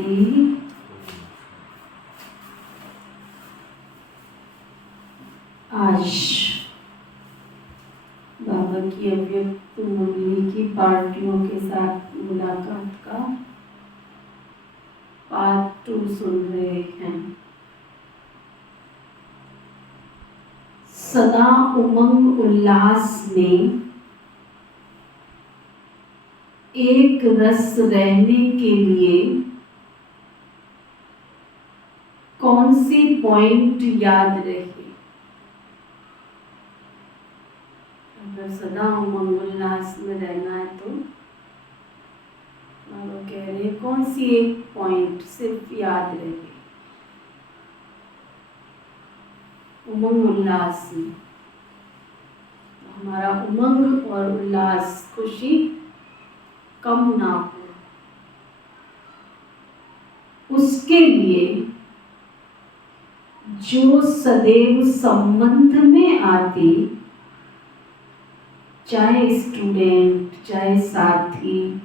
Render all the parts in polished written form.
नमस्ते। आज बाबा की अव्यक्त मुरली की पार्टियों के साथ मुलाकात का पार्ट 2 सुन रहे हैं। सदा उमंग उल्लास में एक रस रहने के लिए कौन सी पॉइंट याद रहे? अगर सदा उमंग उल्लास में रहना है तो बाबा कह रहे हैं कौन सी एक पॉइंट सिर्फ याद रहे? उमंग उल्लास में हमारा उमंग और उल्लास, खुशी कम ना हो, उसके लिए जो सदैव संबंध में आती, चाहे स्टूडेंट चाहे साथी,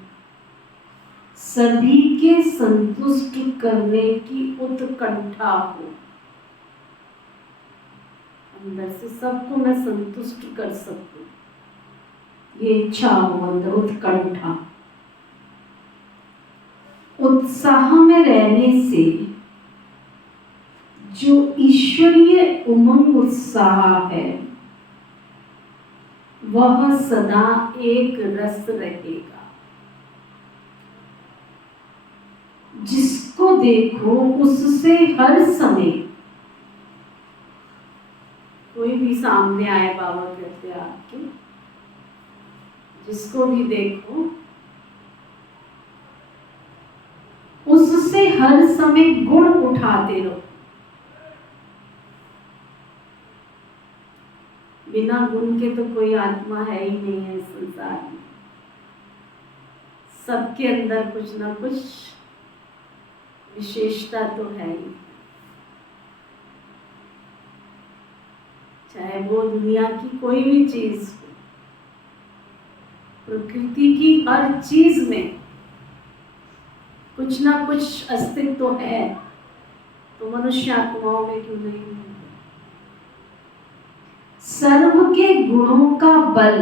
सभी के संतुष्ट करने की उत्कंठा हो। अंदर से सबको मैं संतुष्ट कर सकूं, ये इच्छा हो, अंदर उत्कंठा। उत्साह में रहने से जो ईश्वरीय उमंग उत्साह है वह सदा एक रस रहेगा। जिसको देखो उससे हर समय, कोई भी सामने आए, बाबा कहते हैं आपके, जिसको भी देखो उससे हर समय गुण उठाते रहो। बिना गुण के तो कोई आत्मा है ही नहीं है इस संसार में। सबके अंदर कुछ ना कुछ विशेषता तो है ही, चाहे वो दुनिया की कोई भी चीज हो, प्रकृति की हर चीज में कुछ ना कुछ अस्तित्व तो है, तो मनुष्य आत्माओं में क्यों नहीं है? सर्व के गुणों का बल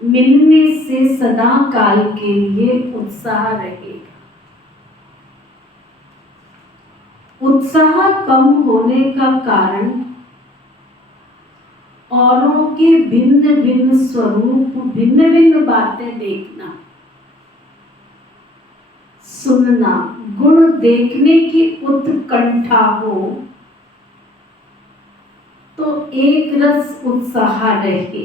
मिलने से सदा काल के लिए उत्साह रहेगा। उत्साह कम होने का कारण औरों के भिन्न भिन्न स्वरूप, भिन्न भिन्न बातें देखना, सुनना, गुण देखने की उत्कंठा हो तो एक रस उत्साह रहे।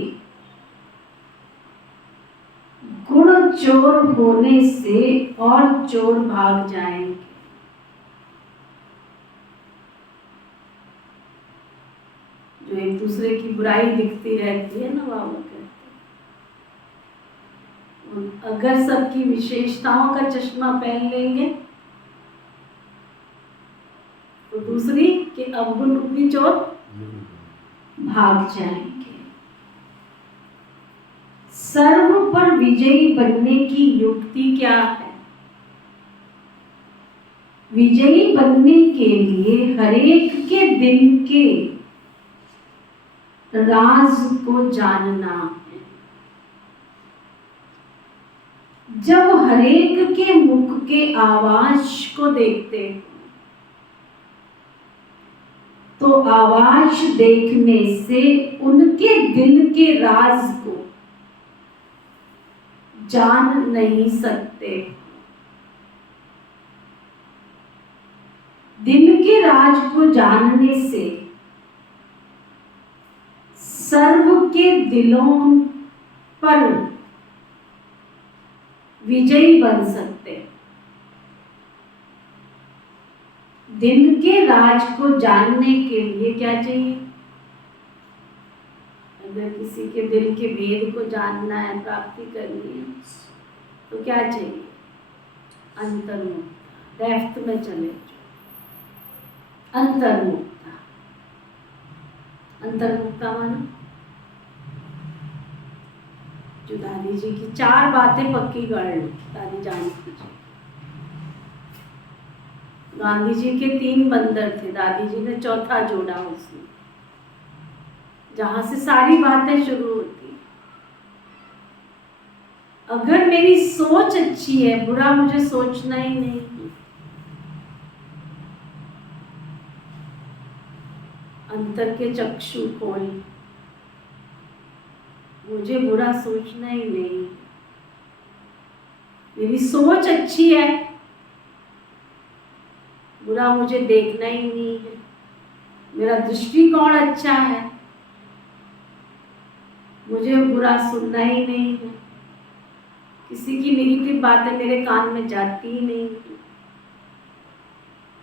गुण चोर होने से और चोर भाग जाएंगे। जो एक दूसरे की बुराई दिखती रहती है ना, बाबा कहते हैं, अगर सबकी विशेषताओं का चश्मा पहन लेंगे तो दूसरी के अवगुण भी चोर भाग जाएंगे। सर्व पर विजयी बनने की युक्ति क्या है? विजयी बनने के लिए हरेक के दिल के राज को जानना है। जब हरेक के मुख के आवाज को देखते हो तो आवाज देखने से उनके दिल के राज को जान नहीं सकते। दिल के राज को जानने से सर्व के दिलों पर विजयी बन सकते। दिल के राज को जानने के लिए क्या चाहिए? अगर किसी के दिल के भेद को जानना है, प्राप्ति करनी है, तो क्या चाहिए? अंतर्मुखता। डेप्थ में चले जाओ। अंतर्मुखता। अंतर्मुखता माना जो दादी जी की 4 बातें पक्की कर लो, दादी जान लीजिए। गांधी जी के 3 बंदर थे, दादी जी ने चौथा जोड़ा उसमें, जहां से सारी बातें शुरू होती। अगर मेरी सोच अच्छी है, बुरा मुझे सोचना ही नहीं है। अंतर के चक्षु खोल, मुझे बुरा सोचना ही नहीं। मेरी सोच अच्छी है, बुरा मुझे देखना ही नहीं है। मेरा दृष्टिकोण अच्छा है, मुझे बुरा सुनना ही नहीं है। किसी की नेगेटिव बातें मेरे कान में जाती ही नहीं है,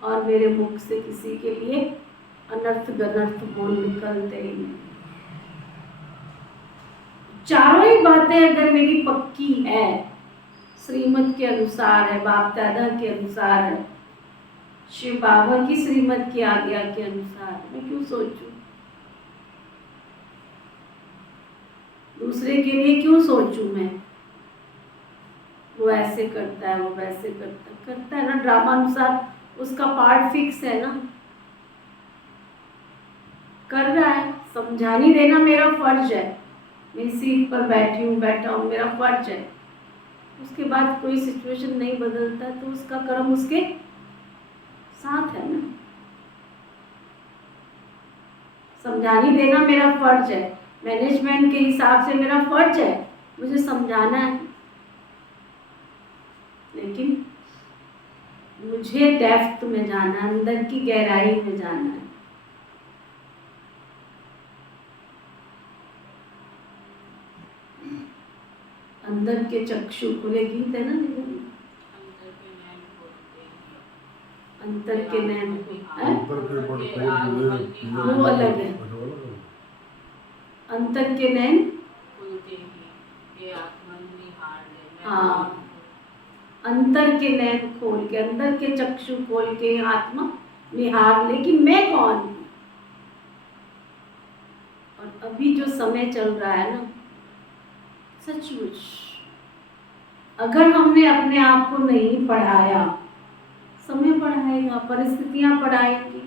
और मेरे मुख से किसी के लिए अनर्थ गनर्थ बोल निकलते ही नहीं। चारों ही बातें अगर मेरी पक्की है, श्रीमत के अनुसार है, बाप दादा के अनुसार है, शिव बाबा की श्रीमत की आज्ञा के अनुसार, मैं क्यों सोचूं? दूसरे के लिए क्यों सोचूं मैं? वो ऐसे करता है, वो वैसे करता है ना, ड्रामा अनुसार उसका पार्ट फिक्स है ना, कर रहा है। समझानी देना मेरा फर्ज है, मैं सीट पर बैठी हूँ, बैठा हूँ, मेरा फर्ज है। उसके बाद कोई सिचुएशन नहीं बदलता तो उसका कर्म उसके साथ है ना। समझानी देना मेरा फर्ज है, मैनेजमेंट के हिसाब से मेरा फर्ज है, मुझे समझाना है। लेकिन मुझे डेप्थ में जाना है, अंदर की गहराई में जाना है। अंदर के चक्षु खुले, गीत है ना, अंतर के नैन, वो अलग है। अंतर के नैन, हाँ, अंतर के नैन खोल के, अंदर के चक्षु खोल के आत्मा निहार ले कि मैं कौन हूँ। और अभी जो समय चल रहा है ना, सचमुच अगर हमने अपने आप को नहीं पढ़ाया, समय पढ़ाएगा, परिस्थितियां पढ़ाएंगी,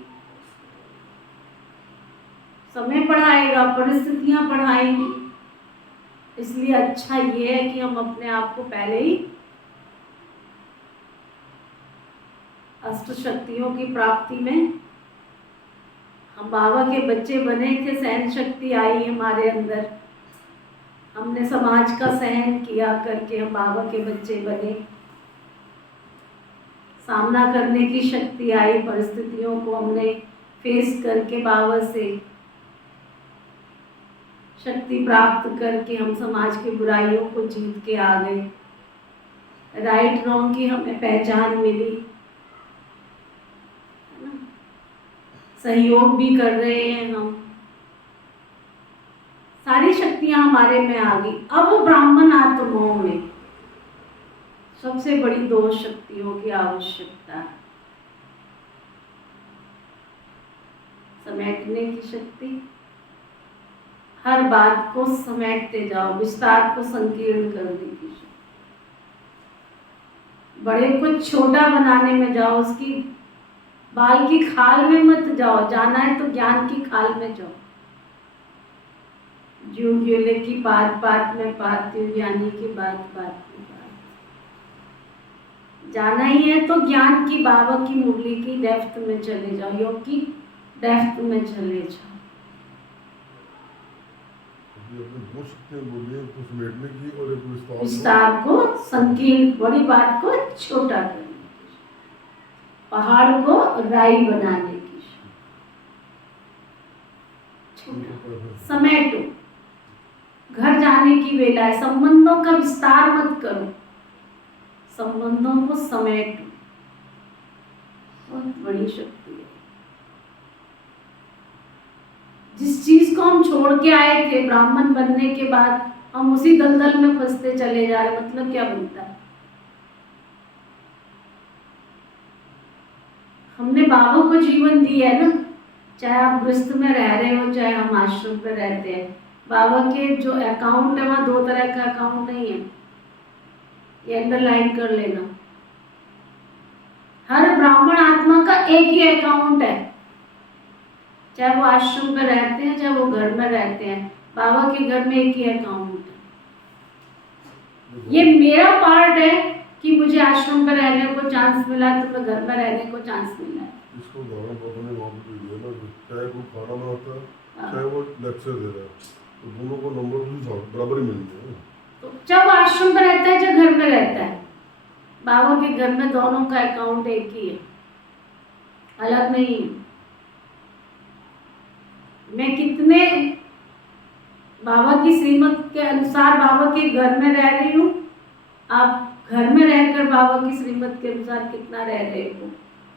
समय पढ़ाएगा, परिस्थितियां पढ़ाएंगी। इसलिए अच्छा ये है कि हम अपने आप को पहले ही अष्ट शक्तियों की प्राप्ति में, हम बाबा के बच्चे बने थे, सहन शक्ति आई हमारे अंदर, हमने समाज का सहन किया करके हम बाबा के बच्चे बने। सामना करने की शक्ति आई, परिस्थितियों को हमने फेस करके बाबा से शक्ति प्राप्त करके हम समाज की बुराइयों को जीत के आ गए। राइट रॉन्ग की हमें पहचान मिली, सहयोग भी कर रहे हैं हम, सारी शक्तियां हमारे में आ गई। अब ब्राह्मण आत्माओं में सबसे बड़ी 2 शक्तियों की आवश्यकता है। समेटने की शक्ति, हर बात को समेटते जाओ, विस्तार को संकीर्ण करने की शक्ति, बड़े को छोटा बनाने में जाओ, उसकी बाल की खाल में मत जाओ, जाना है तो ज्ञान की खाल में जाओ। ज्यों ज्योले की बात बात में बात, त्यों ज्ञानी की बात बात में बात। जाना ही है तो ज्ञान की, बाबा की मुरली की डेप्थ में चले जाओ, योग की डेप्थ में चले जाओ। विस्तार को संकीर्ण, बड़ी बात को छोटा करने की, पहाड़ को राई बनाने की, समेटो। घर जाने की वेला है, संबंधों का विस्तार मत करो, संबंधों को समेटो। बहुत बड़ी शक्ति है। जिस चीज को हम छोड़ के आए थे ब्राह्मण बनने के बाद, हम उसी दलदल में फंसते चले जा रहे, मतलब क्या बनता है? हमने बाबा को जीवन दिया है ना, चाहे आप गृहस्थ में रह रहे हो, चाहे हम आश्रम पे रहते हैं। बाबा के जो अकाउंट है वहाँ 2 तरह का अकाउंट नहीं है, ये अंडरलाइन कर लेना। हर ब्राह्मण आत्मा का एक ही अकाउंट है, चाहे वो आश्रम में रहते हैं चाहे वो घर में रहते हैं, बाबा के घर में एक ही अकाउंट है। ये मेरा पार्ट है कि मुझे आश्रम में रहने को चांस मिला है, तो मैं घर में रहने को चांस मिला है। इसको गाना बाबा ने वहाँ पे दिया ना, चाहे वो खाना बनाता है चाहे वो लेक्चर दे रहा है, तो दोनों को नंबर भी बराबर ही मिलते हैं। तो चाहे वो आश्रम में रहता है चाहे घर में रहता है, बाबा के घर में दोनों का अकाउंट एक ही है, अलग नहीं। मैं कितने बाबा की श्रीमत के अनुसार बाबा के घर में रह रही हूँ, आप घर में रहकर बाबा की श्रीमत के अनुसार कितना रह रहे हो,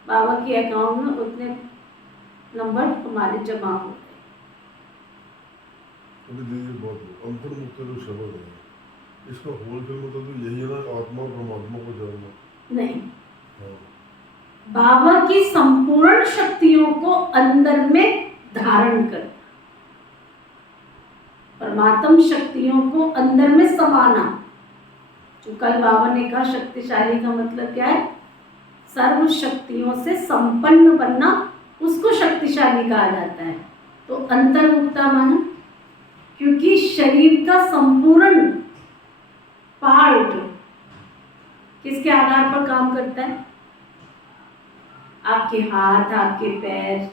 बाबा के अकाउंट में उतने नंबर हमारे जमा हो गए। अभी देखिए बहुत अंतर्मुक्त जो शब्द है, इसका होलसेल मतलब तो यही है ना, आत्मा और परमात्मा को जानना नहीं। हाँ। बाबा की संपूर्ण शक्तियों को अंदर में धारण कर, परमात्म शक्तियों को अंदर में समाना। जो कल बाबा ने कहा शक्तिशाली का मतलब क्या है, सर्व शक्तियों से संपन्न बनना, उसको शक्तिशाली कहा जाता है। तो अंतर्मुक्ता माना, क्योंकि शरीर का संपूर्ण पार्ट किसके आधार पर काम करता है, आपके हाथ आपके पैर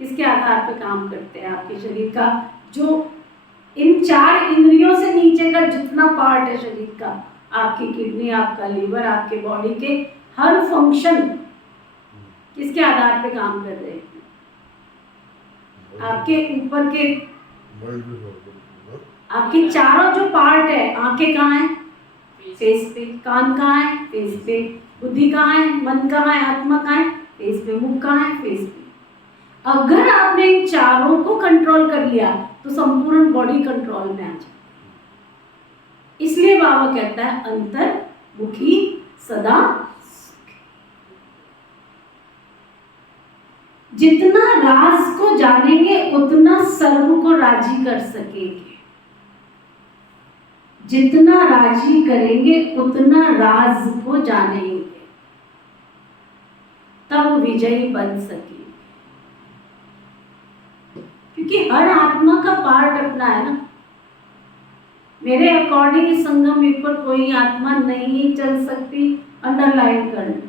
किसके आधार पर काम करते हैं, आपके शरीर का जो इन 4 इंद्रियों से नीचे का जितना पार्ट है शरीर का, आपकी किडनी आपका लीवर आपके बॉडी के हर फंक्शन किसके आधार पे काम कर रहे हैं, आपके ऊपर के आपके चारों जो पार्ट है, आंखें कहाँ हैं, फेस पे, कान कहाँ है, फेस पे, बुद्धि कहाँ है, मन कहाँ है, आत्मा कहाँ है, फेस पे, मुख कहाँ है, फेस पे। अगर आपने इन चारों को कंट्रोल कर लिया तो संपूर्ण बॉडी कंट्रोल में आ जाए। इसलिए बाबा कहता है अंतर्मुखी सदा, जितना राज को जानेंगे उतना सर्व को राजी कर सकेंगे, जितना राजी करेंगे उतना राज को जानेंगे, तब विजयी बन सकेंगे। क्योंकि हर आत्मा का पार्ट अपना है ना। मेरे अकॉर्डिंग इस संगम युग पर कोई आत्मा नहीं चल सकती, अंडरलाइन करना,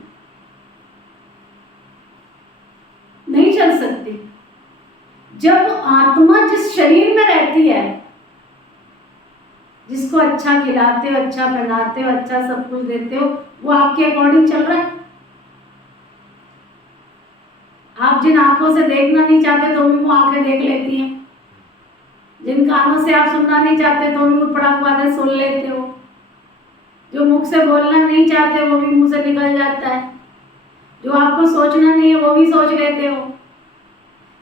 नहीं चल सकती। जब आत्मा जिस शरीर में रहती है, जिसको अच्छा खिलाते हो, अच्छा पहनाते हो, अच्छा सब कुछ देते हो, वो आपके अकॉर्डिंग चल रहा है। आप जिन आंखों से देखना नहीं चाहते तो भी वो आंखें देख लेती हैं, जिन कानों से आप सुनना नहीं चाहते तो भी उठ पड़ाक बातें सुन लेते हो, जो मुख से बोलना नहीं चाहते वो भी मुंह से निकल जाता है, जो आपको सोचना नहीं है वो भी सोच लेते हो,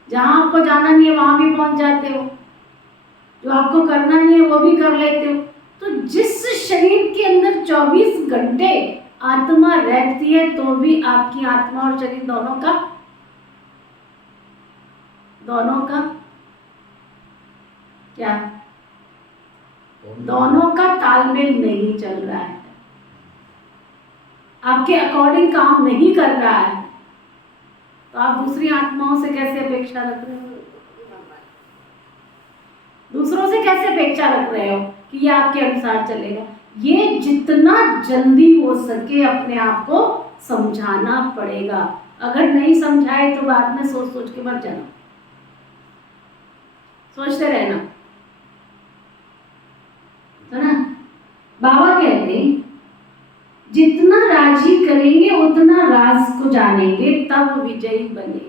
जहां आपको जाना नहीं है वहां भी पहुंच जाते हो, जो आपको करना नहीं है वो भी कर लेते हो। तो जिस शरीर के अंदर 24 घंटे आत्मा रहती है तो भी आपकी आत्मा और शरीर दोनों का क्या, दोनों का तालमेल नहीं चल रहा है, आपके अकॉर्डिंग काम नहीं कर रहा है, तो आप दूसरी आत्माओं से कैसे अपेक्षा रख रहे हो, दूसरों से कैसे अपेक्षा रख रहे हो कि ये आपके अनुसार चलेगा। ये जितना जल्दी हो सके अपने आप को समझाना पड़ेगा। अगर नहीं समझाए तो बाद में सोच सोच के मर जाना, सोचते रहना, है ना। बाबा कहते जितना राजी करेंगे उतना राज को जानेंगे, तब विजयी बनेंगे।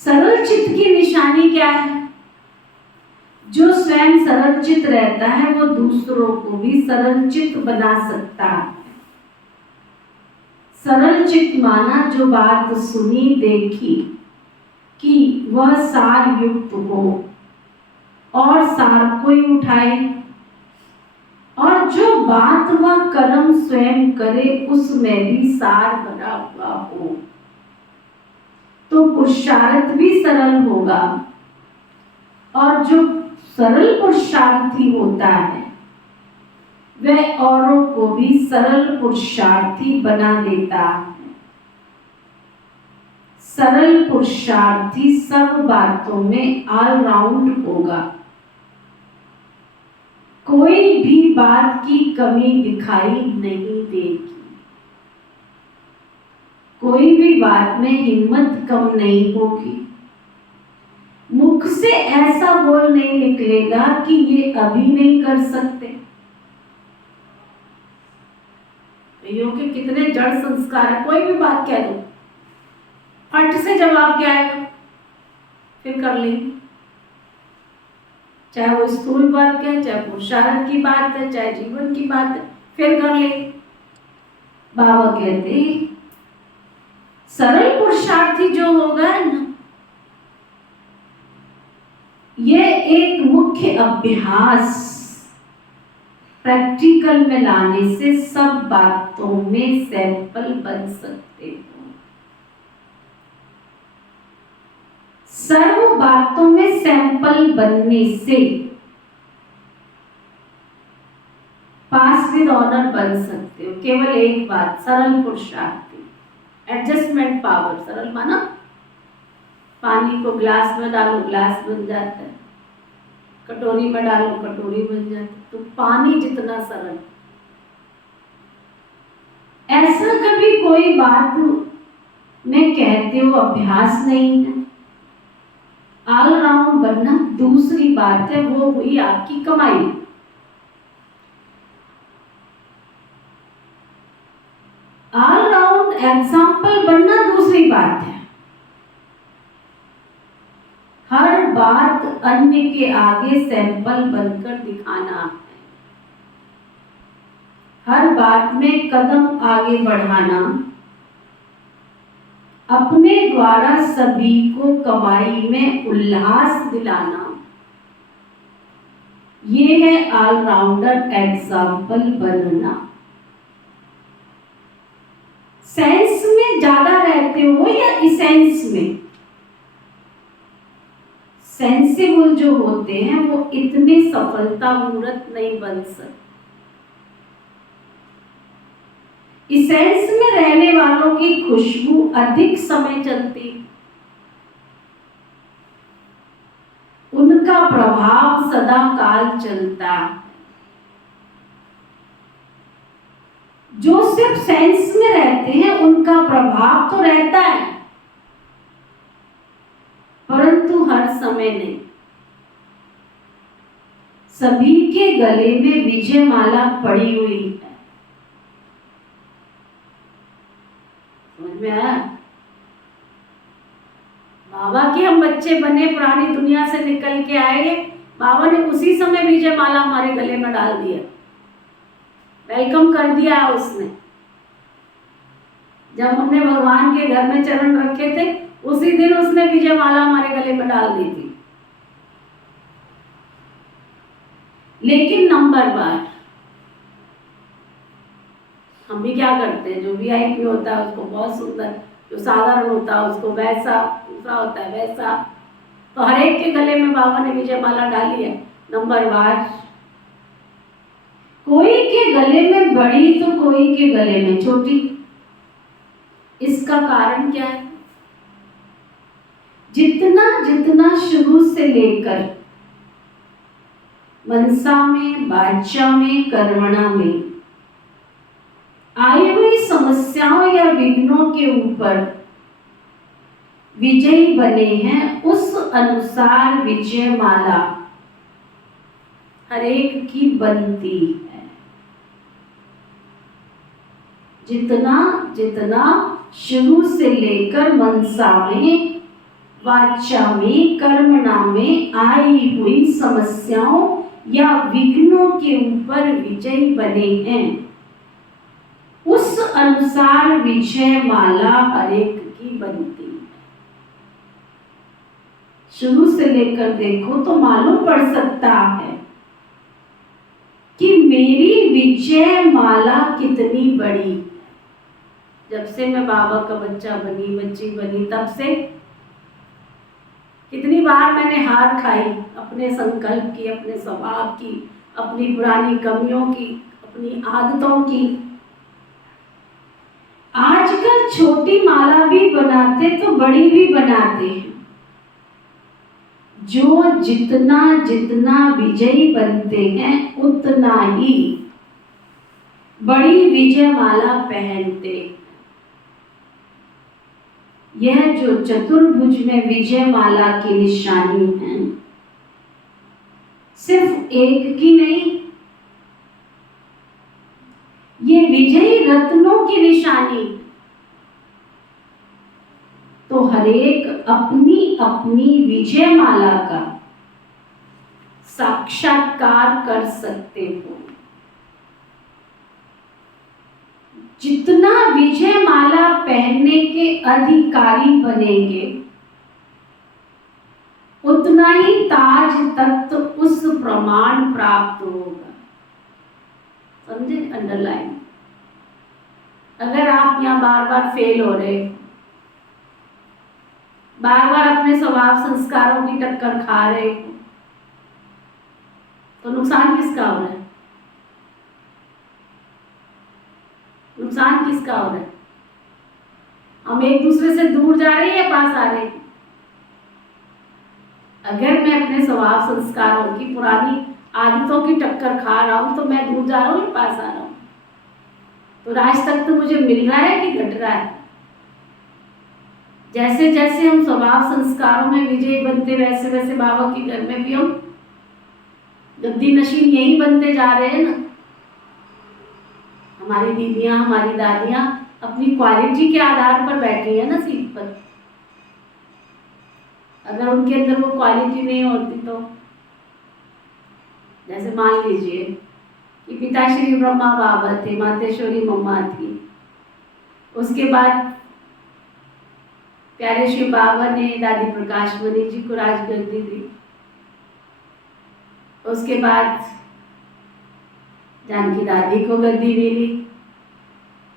सरल चित्त की निशानी क्या है? जो स्वयं सरल चित्त रहता है वो दूसरों को भी सरल चित्त बना सकता है। सरल चित्त माना जो बात सुनी देखी कि वह सार युक्त हो और सार को ही उठाए, और जो बात व कर्म स्वयं करे उसमें भी सार भरा हुआ हो, तो पुरुषार्थ भी सरल होगा। और जो सरल पुरुषार्थी होता है वह औरों को भी सरल पुरुषार्थी बना देता है। सरल पुरुषार्थी सब बातों में ऑलराउंड होगा, कोई भी बात की कमी दिखाई नहीं देगी, कोई भी बात में हिम्मत कम नहीं होगी, मुख से ऐसा बोल नहीं निकलेगा कि ये अभी नहीं कर सकते। के कितने जड़ संस्कार है, कोई भी बात कह दो फट से जवाब क्या आएगा, फिर कर लेंगे, चाहे वो स्थूल बात है, चाहे पुरुषार्थ की बात है, चाहे जीवन की बात है, फिर कर लेंगे। बाबा कहते सरल पुरुषार्थी जो होगा ना, ये एक मुख्य अभ्यास प्रैक्टिकल में लाने से सब बातों में सैंपल बन सकते हो। सर्व बातों में सैंपल बनने से पास विद ऑनर बन सकते हो। केवल एक बात, सरल पुरुषार्थी, एडजस्टमेंट पावर। सरल माना पानी को ग्लास में डालो ग्लास बन जाता है, कटोरी में डालो कटोरी बन जाती, तो पानी जितना सरल। ऐसा कभी कोई बात में कहते हो अभ्यास नहीं है, ऑलराउंड बनना दूसरी बात है, वो हुई आपकी कमाई। ऑलराउंड एग्जाम्पल बनना दूसरी बात है। हर बात अन्य के आगे सैंपल बनकर दिखाना है, हर बात में कदम आगे बढ़ाना, अपने द्वारा सभी को कमाई में उल्लास दिलाना, ये है ऑलराउंडर एग्जाम्पल बनना। सेंस में ज्यादा रहते हो या इसेंस में? सेंसिबल जो होते हैं वो इतने सफलता मूर्त नहीं बन सकते। इसेंस में रहने वालों की खुशबू अधिक समय चलती, उनका प्रभाव सदा काल चलता है। जो सिर्फ सेंस में रहते हैं उनका प्रभाव तो रहता है, परंतु हर समय नहीं। सभी के गले में विजय माला पड़ी हुई है, समझ में आया? बाबा के हम बच्चे बने, पुरानी दुनिया से निकल के आए, बाबा ने उसी समय विजय माला हमारे गले में डाल दिया, वेलकम कर दिया उसने। जब हमने भगवान के घर में चरण रखे थे उसी दिन उसने विजय माला हमारे गले में डाल दी थी। लेकिन नंबर बार हम भी क्या करते हैं, जो VIP होता है उसको बहुत सुंदर, जो साधारण होता है उसको वैसा, दूसरा होता है वैसा, तो हर एक के गले में बाबा ने विजय माला डाली है नंबर वार। कोई के गले में बड़ी तो कोई के गले में छोटी। इसका कारण क्या है? जितना जितना शुरू से लेकर मनसा में, वाचा में, कर्मणा में आई हुई समस्याओं या विघ्नों के ऊपर विजयी बने हैं, उस अनुसार विजय माला हर एक की बनती है। जितना जितना शुरू से लेकर मनसा में, वाचा में, कर्मणा में आई हुई समस्याओं या विघ्नों के ऊपर विजयी बने हैं, उस अनुसार विजय माला हर एक की बनती है। शुरू से लेकर देखो तो मालूम पड़ सकता है कि मेरी विजय माला कितनी बड़ी। जब से मैं बाबा का बच्चा बनी, बच्ची बनी, तब से कितनी बार मैंने हार खाई अपने संकल्प की, अपने स्वभाव की, अपनी पुरानी कमियों की, अपनी आदतों की। आजकल छोटी माला भी बनाते तो बड़ी भी बनाते हैं। जो जितना जितना विजयी बनते हैं उतना ही बड़ी विजय माला पहनते। यह जो चतुर्भुज में विजय माला की निशानी है, सिर्फ एक की नहीं, ये विजयी रत्नों की निशानी। तो हरेक अपनी अपनी विजय माला का साक्षात्कार कर सकते हो। जितना विजय माला पहनने के अधिकारी बनेंगे उतना ही ताज तख्त उस प्रमाण प्राप्त होगा। समझे? अंडरलाइन। अगर आप यहाँ बार बार फेल हो रहे, बार बार अपने स्वभाव संस्कारों की टक्कर खा रहे, तो नुकसान किसका हो रहा है? नुकसान किसका हो रहा है? हम एक दूसरे से दूर जा रहे हैं या पास आ रहे हैं? अगर मैं अपने स्वभाव संस्कारों की पुरानी आदतों की टक्कर खा रहा हूं तो मैं दूर जा रहा हूं या पास आ रहा हूं? तो राज तक तो मुझे मिल रहा है कि घट रहा है? जैसे जैसे हम स्वभाव संस्कारों में विजयी बनते वैसे वैसे बाबा के घर में भी हम गद्दी नशीन यही बनते जा रहे हैं ना। हमारी दीदियां, हमारी दादियां अपनी क्वालिटी के आधार पर बैठी है ना सीट पर। अगर उनके अंदर वो क्वालिटी नहीं होती तो, जैसे मान लीजिए कि पिताश्री ब्रह्मा बाबा थे, मातेश्वरी मम्मा थी, उसके बाद प्यारे शिव बाबा ने दादी प्रकाशमणि जी को राजगद्दी दी, उसके बाद जानकी दादी को गद्दी मिली,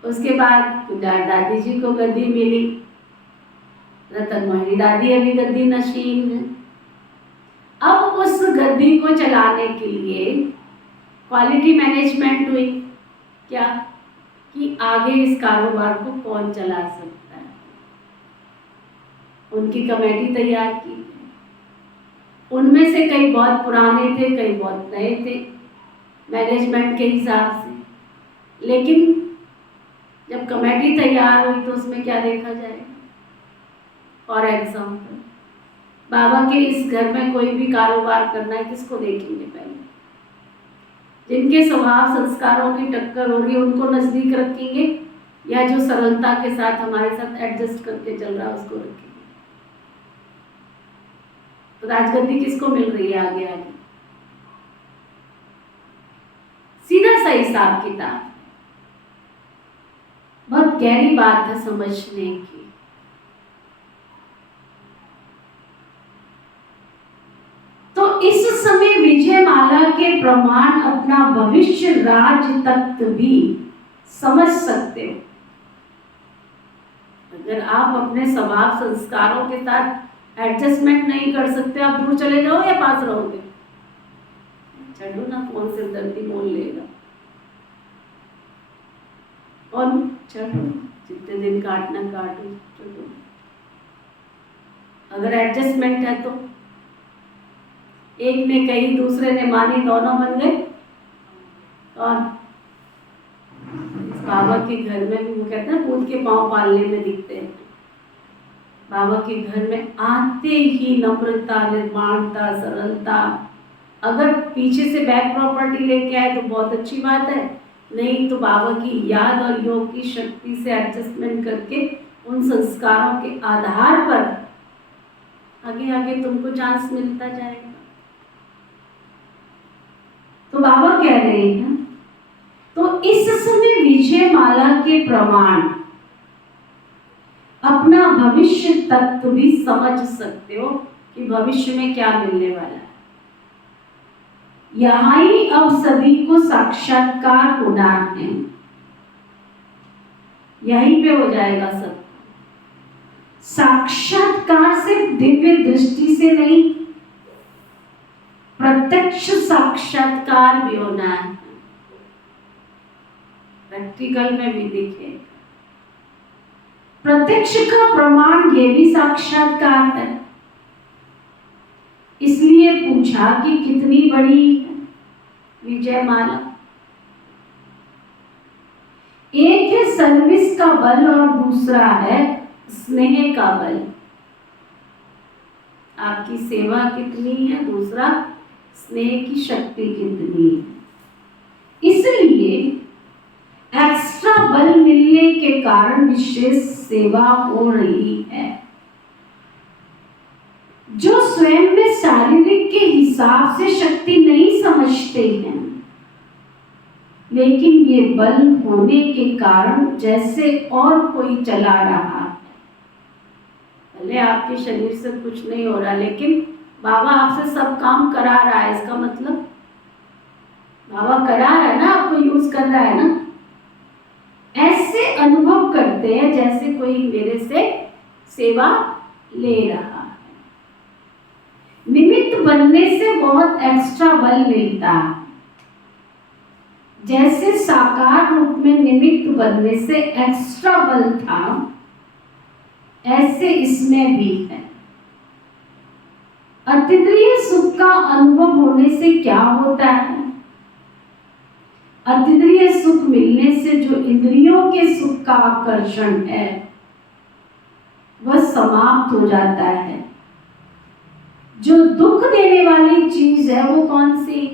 उसके बाद गुलजार दादी जी को गद्दी मिली, रतन मोहिनी दादी अभी गद्दी नशीन है। अब उस गद्दी को चलाने के लिए क्वालिटी मैनेजमेंट हुई क्या, कि आगे इस कारोबार को कौन चला सकता है। उनकी कमेटी तैयार की। उनमें से कई बहुत पुराने थे, कई बहुत नए थे मैनेजमेंट के हिसाब से। लेकिन जब कमेटी तैयार हुई तो उसमें क्या देखा जाएगा? फॉर एग्जाम्पल, बाबा के इस घर में कोई भी कारोबार करना है, किसको देखेंगे? पहले जिनके स्वभाव संस्कारों की टक्कर हो रही है उनको नजदीक रखेंगे, या जो सरलता के साथ हमारे साथ एडजस्ट करके चल रहा है उसको रखेंगे? तो राजगद्दी किसको मिल रही है आगे आगे? सीधा सा हिसाब किताब। बहुत गहरी बात है समझने की। तो इस समय विजय माला के प्रमाण अपना भविष्य राज तख्त भी समझ सकते हो। अगर आप अपने स्वभाव संस्कारों के साथ एडजस्टमेंट नहीं कर सकते, आप दूर चले जाओ या पास रहोगे? छोड़ो ना, कौन सिरदर्दी मोल लेगा? और छोड़ो, जितने दिन काटना काटो, छोड़ो। अगर एडजस्टमेंट है तो एक ने कही, दूसरे ने मानी, दोनों बन गए। और इस बाबा के घर में भी वो कहते हैं पूत के पांव पालने में दिखते हैं। बाबा के घर में आते ही नम्रता, निर्माणता, सरलता। अगर पीछे से बैक प्रॉपर्टी लेके आए तो बहुत अच्छी बात है, नहीं तो बाबा की याद और योग की शक्ति से एडजस्टमेंट करके उन संस्कारों के आधार पर आगे आगे तुमको चांस मिलता जाएगा। तो बाबा कह रहे हैं, तो इस समय विजय माला के प्रमाण अपना भविष्य तत्व भी समझ सकते हो कि भविष्य में क्या मिलने वाला है। यहां ही अब सभी को साक्षात्कार होना है, यहीं पे हो जाएगा सब। साक्षात्कार सिर्फ दिव्य दृष्टि से नहीं, प्रत्यक्ष साक्षात्कार भी होना है, प्रैक्टिकल में भी दिखे। प्रत्यक्ष का प्रमाण ये भी साक्षात्कार है। इसलिए पूछा कि कितनी बड़ी है विजय माला। एक है सर्विस का बल और दूसरा है स्नेह का बल। आपकी सेवा कितनी है, दूसरा स्नेह की शक्ति कितनी है। इसलिए एक्स्ट्रा बल मिलने के कारण विशेष सेवा हो रही है। जो स्वयं में शारीरिक के हिसाब से शक्ति नहीं समझते हैं, लेकिन ये बल होने के कारण जैसे और कोई चला रहा है। भले आपके शरीर से कुछ नहीं हो रहा, लेकिन बाबा आपसे सब काम करा रहा है। इसका मतलब बाबा करा रहा है ना, आपको यूज कर रहा है ना। ऐसे अनुभव करते हैं जैसे कोई मेरे से सेवा ले रहा है। निमित्त बनने से बहुत एक्स्ट्रा बल मिलता है। जैसे साकार रूप में निमित्त बनने से एक्स्ट्रा बल था, ऐसे इसमें भी है। अतीन्द्रिय सुख का अनुभव होने से क्या होता है? अतीन्द्रिय सुख मिलने से जो इंद्रियों के सुख का आकर्षण है वह समाप्त हो जाता है। जो दुख देने वाली चीज है वो कौन सी?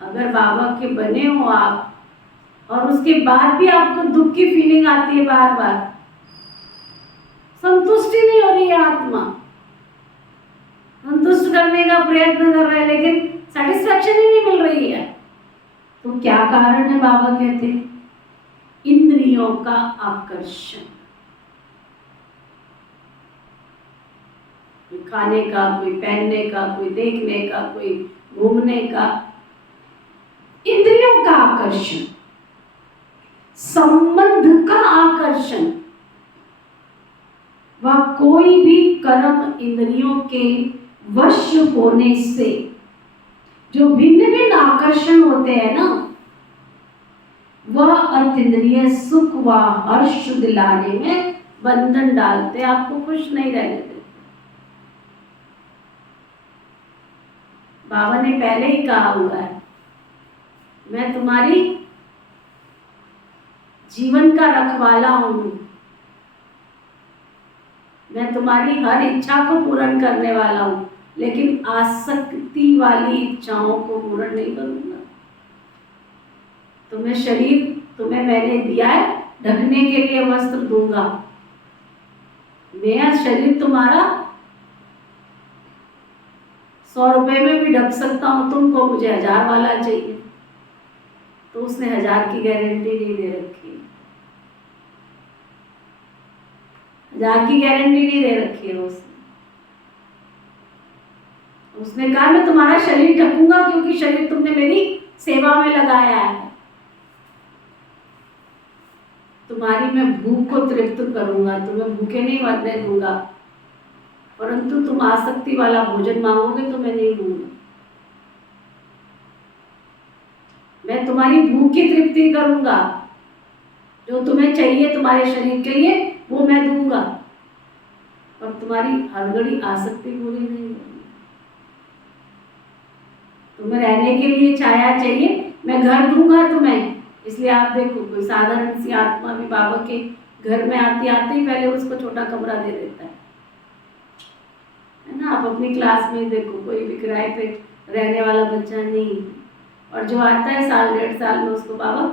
अगर बाबा के बने हो आप और उसके बाद भी आपको दुख की फीलिंग आती है, बार बार संतुष्टि नहीं हो रही है, आत्मा संतुष्ट करने का प्रयत्न कर रहा है लेकिन सेटिस्फैक्शन ही नहीं मिल रही है, तो क्या कारण है? बाबा कहते हैं इंद्रियों का आकर्षण। कोई खाने का, कोई पहनने का, कोई देखने का, कोई घूमने का, इंद्रियों का आकर्षण, संबंध का आकर्षण। वह कोई भी कर्म इंद्रियों के वश होने से जो भिन्न भिन्न आकर्षण होते हैं ना, वह अतीन्द्रिय सुख व हर्ष दिलाने में बंधन डालते, आपको खुश नहीं रहने देते। बाबा ने पहले ही कहा हुआ है, मैं तुम्हारी जीवन का रखवाला हूं, मैं तुम्हारी हर इच्छा को पूर्ण करने वाला हूं, लेकिन आसक्ति वाली इच्छाओं को पूर्ण नहीं करूंगा। तुम्हें शरीर तुम्हें मैंने दिया है, ढकने के लिए वस्त्र दूंगा। मेरा शरीर तुम्हारा 100 रुपए में भी ढक सकता हूं, तुमको मुझे 1000 वाला चाहिए, तो उसने 1000 की गारंटी नहीं दे रखी, 1000 की गारंटी नहीं दे रखी है उसने कहा मैं तुम्हारा शरीर ढकूंगा क्योंकि शरीर तुमने मेरी सेवा में लगाया है। तुम्हारी मैं भूख को तृप्त करूंगा, तुम्हें भूखे नहीं मरने दूंगा, परंतु तुम आसक्ति वाला भोजन मांगोगे तो मैं नहीं दूंगा। मैं तुम्हारी भूख की तृप्ति करूंगा, जो तुम्हें चाहिए तुम्हारे शरीर के लिए वो मैं दूंगा, पर तुम्हारी हर घड़ी आसक्ति पूरी नहीं होगी। तुम्हें रहने के लिए छाया चाहिए, मैं घर दूंगा तुम्हें। इसलिए आप देखो कोई साधारण सी आत्मा भी बाबा के घर में आते ही पहले उसको छोटा कमरा दे देता है ना। आप अपनी क्लास में देखो कोई भी किराए पे रहने वाला बच्चा नहीं, और जो आता है 1.5 साल में उसको बाबा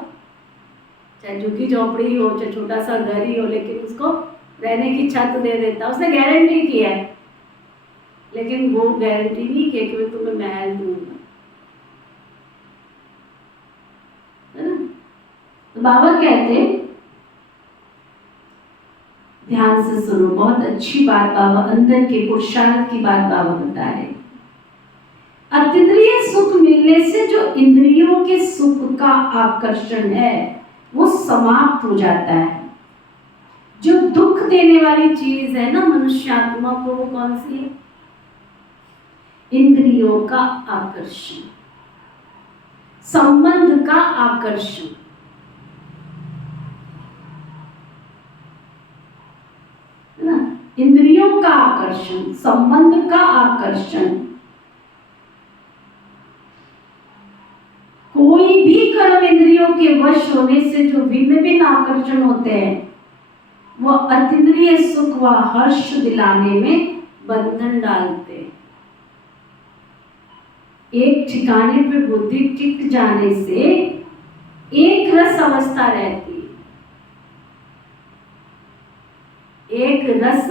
चाहे झुग्गी झोपड़ी हो चाहे छोटा सा घर ही हो, लेकिन उसको रहने की छत दे देता। उसने गारंटी किया है, लेकिन वो गारंटी नहीं किया कि मैं तुम्हें महल दूंगा, है ना। तो बाबा कहते ध्यान से सुनो, बहुत अच्छी बात बाबा अंदर के पुरुषार्थ की बात बाबा बता रहे। अतीन्द्रिय सुख मिलने से जो इंद्रियों के सुख का आकर्षण है वो समाप्त हो जाता है। जो दुख देने वाली चीज है ना मनुष्यात्मा को, वो कौन सी है? इंद्रियों का आकर्षण, संबंध का आकर्षण। है ना? इंद्रियों का आकर्षण, संबंध का आकर्षण। कोई भी कर्म इंद्रियों के वश होने से जो भिन्न भिन्न आकर्षण होते हैं, वह अतीन्द्रिय सुख व हर्ष दिलाने में बंधन डालते हैं। एक ठिकाने पे बुद्धि टिक जाने से एक रस अवस्था रहती है। एक रस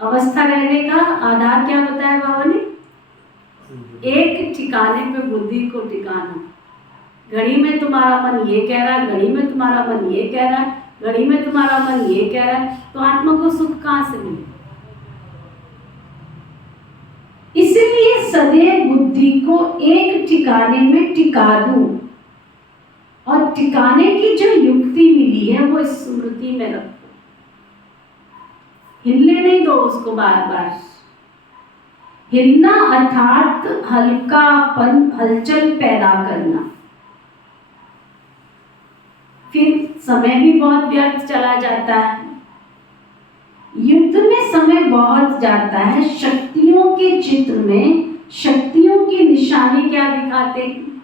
अवस्था रहने का आधार क्या बताया बाबा ने? एक ठिकाने पे बुद्धि को टिकाना। घड़ी में तुम्हारा मन ये कह रहा है, घड़ी में तुम्हारा मन ये कह रहा है, घड़ी में तुम्हारा मन ये कह रहा है, तो आत्मा को सुख कहां से मिले? इसलिए सदैव बुद्धि को एक ठिकाने में टिका दूं, और टिकाने की जो युक्ति मिली है वो स्मृति में रखो। हिलने नहीं दो उसको बार बार। हिलना अर्थात हल्कापन, हलचल पैदा करना। फिर समय भी बहुत व्यर्थ चला जाता है। युद्ध में समय बहुत जाता है। शक्तियों के चित्र में शक्तियों की निशानी क्या दिखाते हैं?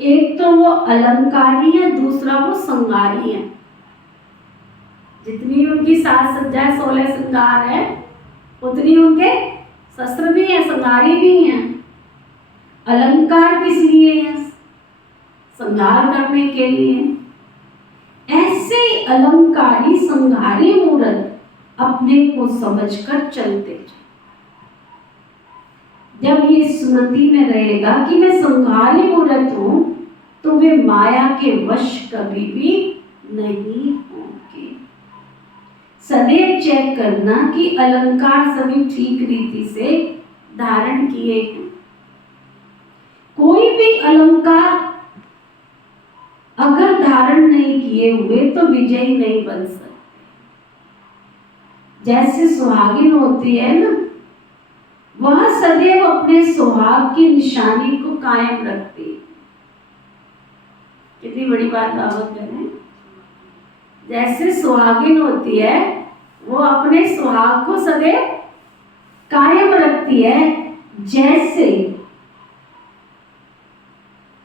एक तो वो अलंकारी है, दूसरा वो संगारी है। जितनी उनकी साज सज्जा 16 श्रृंगार है, उतनी उनके शस्त्र भी है, संगारी भी हैं। अलंकार किस लिए है? संहार करने के लिए। ऐसे अलंकारी संहारी मूर्त अपने को समझकर चलते जाए। जब ये स्मृति में रहेगा कि मैं संहारी मूर्त हूं, तो वे माया के वश कभी भी नहीं होंगे। सदैव चेक करना कि अलंकार सभी ठीक रीति से धारण किए हैं। कोई भी अलंकार अगर धारण नहीं किए हुए तो विजयी नहीं बन सकते। जैसे सुहागिन होती है ना, वह सदैव अपने सुहाग की निशानी को कायम रखती है। कितनी बड़ी बात बाबा कह रहे हैं। जैसे सुहागिन होती है, वो अपने सुहाग को सदैव कायम रखती है। जैसे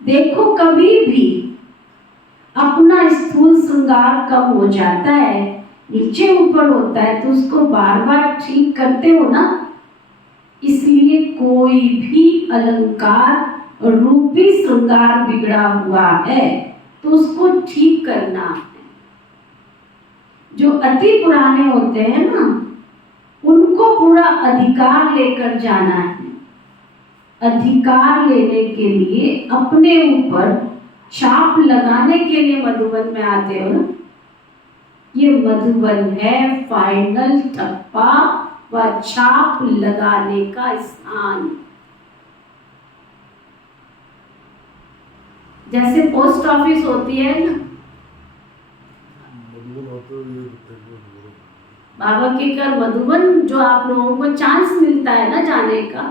देखो, कभी भी अपना स्थूल श्रृंगार कम हो जाता है, नीचे ऊपर होता है, तो उसको बार बार ठीक करते हो ना। इसलिए कोई भी अलंकार रूपी श्रृंगार बिगड़ा हुआ है तो उसको ठीक करना है। जो अति पुराने होते हैं ना, उनको पूरा अधिकार लेकर जाना है। अधिकार लेने के लिए अपने ऊपर छाप लगाने के लिए मधुबन में आते हो ना। ये मधुबन है फाइनल टप्पा व छाप लगाने का स्थान। जैसे पोस्ट ऑफिस होती है ना, बाबा के घर मधुबन, जो आप लोगों को चांस मिलता है ना जाने का।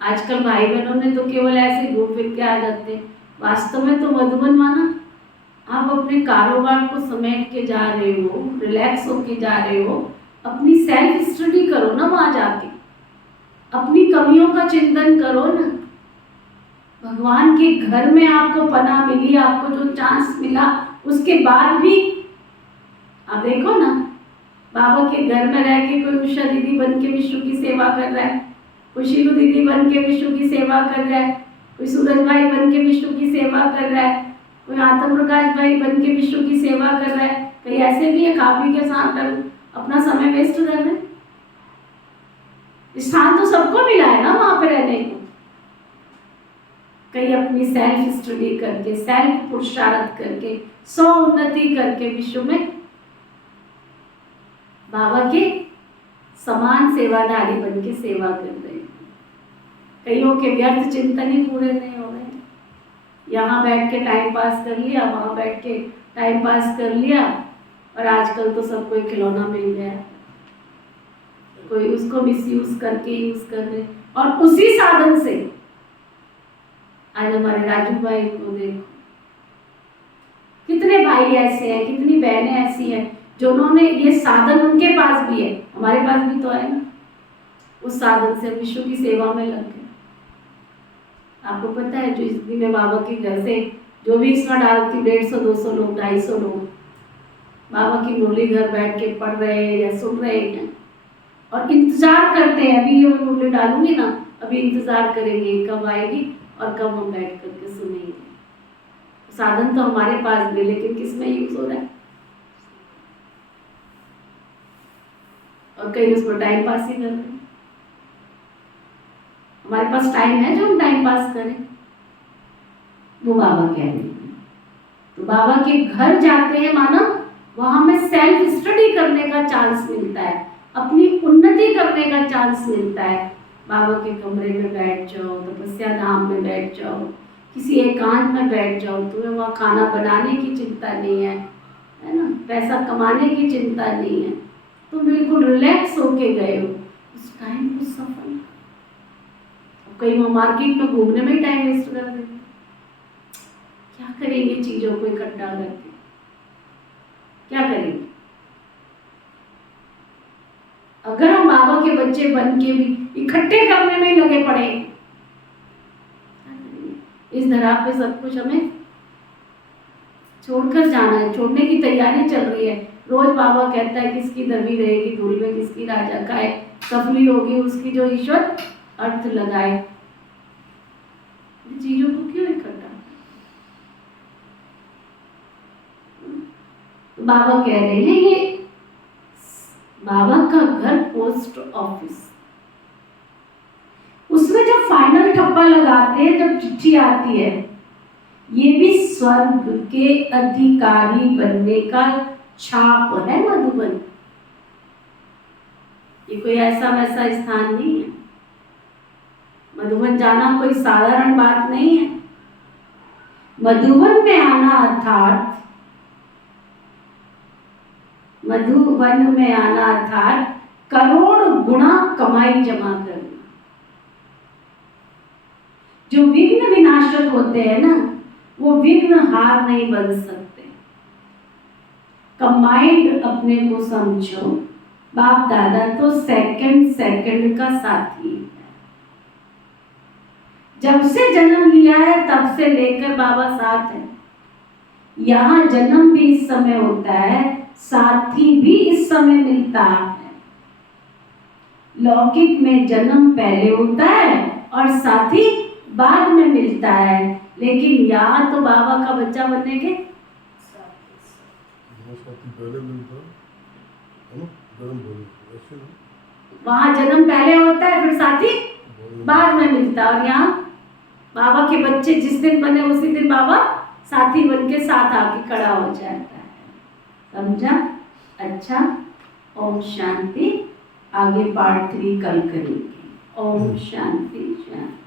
आजकल भाई बहनों ने तो केवल ऐसे घूम फिर के आ जाते हैं। वास्तव में तो मधुबन माना आप अपने कारोबार को समेट के जा रहे हो, रिलैक्स होके जा रहे हो। अपनी सेल्फ स्टडी करो ना वहां जाके, अपनी कमियों का चिंतन करो ना। भगवान के घर में आपको पनाह मिली, आपको जो चांस मिला, उसके बाद भी आप देखो ना, बाबा के घर में रह के कोई उषा दीदी बन के विश्व की सेवा कर रहा है, कोई शिलू दीदी बन के विश्व की सेवा कर रहा है, कोई सूरज भाई बन के विश्व की सेवा कर रहा है, कोई आत्म प्रकाश भाई बन के विश्व की सेवा कर रहा है। कई ऐसे भी है खा पी के साथ अपना समय वेस्ट कर रहे हैं। स्थान तो सबको मिला है ना वहां पे रहने को। कई अपनी सेल्फ स्टडी करके, सेल्फ पुरुषार्थ करके, स्व उन्नति करके विश्व में बाबा के समान सेवाधारी बन के सेवा कर रहे हैं। कईयों के व्यर्थ चिंतन ही पूरे नहीं हो रहे हैं। यहाँ बैठ के टाइम पास कर लिया, वहां बैठ के टाइम पास कर लिया। और आजकल तो सबको एक खिलौना मिल गया, कोई उसको मिसयूज करके यूज कर रहे, और उसी साधन से आज हमारे राजू भाई को देखो, कितने भाई ऐसे हैं, कितनी बहनें ऐसी हैं जिन्होंने ये साधन, उनके पास भी है, हमारे पास भी तो है ना, उस साधन से विश्व की सेवा में लग गए। आपको पता है जो इस में बाबा के घर से जो भी इसमें डालती 150 200 लोग 250 लोग बाबा की मुरली घर बैठ के पढ़ रहे हैं या सुन रहे हैं और इंतजार करते हैं। अभी ये मैं मुरली डालूंगी ना, अभी इंतजार करेंगे कब आएगी और कब हम बैठ करके सुनेंगे। साधन तो हमारे पास भी, लेकिन किस में यूज हो रहा है? और कहीं उसमें टाइम पास ही कर रहे हैं। हमारे पास टाइम है जो हम टाइम पास करें? वो बाबा कह रहे हैं। तो बाबा के घर जाते हैं माना, वहां में सेल्फ स्टडी करने का चांस मिलता है, अपनी उन्नति करने का चांस मिलता है। बाबा के कमरे में बैठ जाओ, तपस्या धाम में बैठ जाओ, किसी एकांत में बैठ जाओ, तुम्हें वहाँ खाना बनाने की चिंता नहीं है ना, पैसा कमाने की चिंता नहीं है, तुम बिल्कुल रिलैक्स होके गए हो, उस टाइम को सफल। कहीं वो मार्केट में घूमने में ही टाइम वेस्ट कर देते, क्या करेंगे चीजों को इकट्ठा करके, क्या करेंगे? अगर हम बाबा के बच्चे बन के भी इकट्ठे करने में ही लगे पड़े, इस धरा पे सब कुछ हमें छोड़कर जाना है, छोड़ने की तैयारी चल रही है। रोज बाबा कहता है किसकी दबी रहेगी धूल में, किसकी राजा खाए, सफली होगी उसकी जो ईश्वर अर्थ लगाए। चीजों को क्यों इकट्ठा? बाबा कह रहे हैं ये बाबा का घर पोस्ट ऑफिस, उसमें जब फाइनल ठप्पा लगाते हैं, जब चिट्ठी आती है, ये भी स्वर्ग के अधिकारी बनने का छाप है मधुबन। ये कोई ऐसा वैसा स्थान नहीं है। मधुबन जाना कोई साधारण बात नहीं है। मधुबन में आना अर्थात मधुबन में आना अर्थात करोड़ गुना कमाई जमा करना। जो विघ्न विनाशक होते हैं ना, वो विघ्न हार नहीं बन सकते। कंबाइंड अपने को समझो, बाप दादा तो सेकंड सेकंड का साथी है। जब से जन्म लिया है तब से लेकर बाबा साथ है। यहाँ जन्म भी इस समय होता है, साथी भी इस समय मिलता है। लौकिक में जन्म पहले होता है और साथी बाद में मिलता है, लेकिन यहाँ तो बाबा का बच्चा बनने के साथी पहले मिलता है ना, जन्म पहले, ऐसे ना? वहाँ जन्म पहले होता है फिर साथी बाद में मिलता है। और यहाँ बाबा के बच्चे जिस दिन बने उसी दिन बाबा साथी बन के साथ आके खड़ा हो जाता है। समझा? अच्छा, ओम शांति। आगे पार्ट 3 कल करेंगे। ओम शांति शांति।